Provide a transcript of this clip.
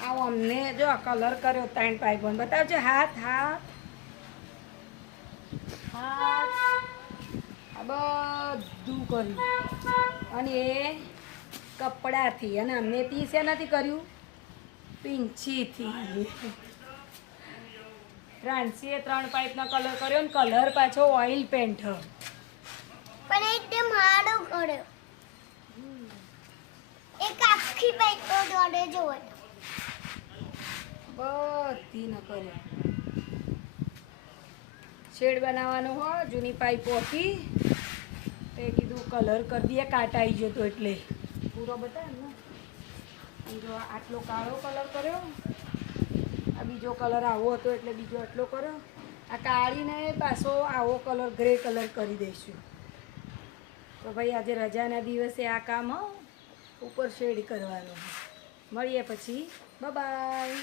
આવો અમને જો કલર કર્યો 3 પાઇપ બતાવજો હાથ હાથ હાથ આ બધું કર્યું અને એ કપડાથી અને અમને તી શેનાથી કર્યું પિંછીથી ફ્રાન્સીએ 3 પાઇપનો કલર કર્યો ને કલર પાછો ઓઇલ પેન્ટ પણ એકદમ હાર્ડો કર્યો એક આખી પાઇપ તો જોડે જોડે બધી ન કર્યો શેડ બનાવવાનો હોય જૂની પાઇપ હતી તો એ કીધું કલર કરી દઈએ કાંટા આવી જતો એટલે પૂરો બતાવે ને અને જો આટલો કાળો કલર કર્યો આ બીજો કલર આવો હતો એટલે બીજો આટલો કર્યો આ કાળીને પાછો આવો કલર ગ્રે કલર કરી દઈશું તો ભાઈ આજે રજાના દિવસે આ કામ ઉપર શેડ કરવાનું મળીએ પછી બાય